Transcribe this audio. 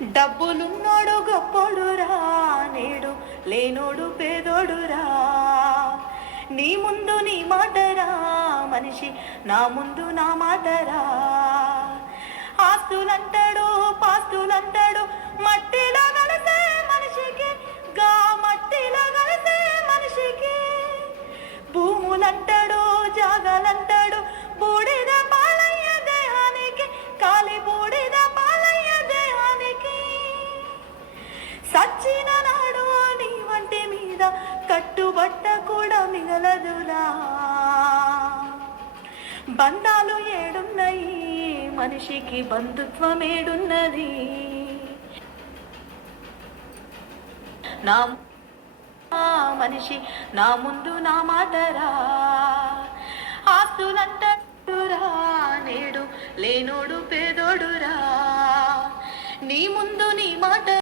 డబ్బులున్నోడు గొప్పోడురా, నేడు లేనోడు పేదోడురా. నీ ముందు నీ మాటరా మనిషి, నా ముందు నా మాటరా. ఆస్తులంటాడు పాస్తులంటాడు, మట్టిలో కలిసే మనిషికి, గా మట్టిలో కలిసే మనిషికి. భూములంటాడు జాగాలంటాడు, బూడిద పాలయ్య దేహానికి, కాలి బూడిద పాలయ్య దేహానికి. సచ్చిన నాడు నీ వంటి మీద కట్టుబట్ట కూడా మిగలదురా. బంధాలు ఏడున్నాయి మనిషికి, బంధుత్వం ఏడున్నది. నా మనిషి నా ముందు నా మాటరా. ఆస్తులంటాడురా, నేడు లేనోడు పేదోడురా. నీ ముందు నీ మాట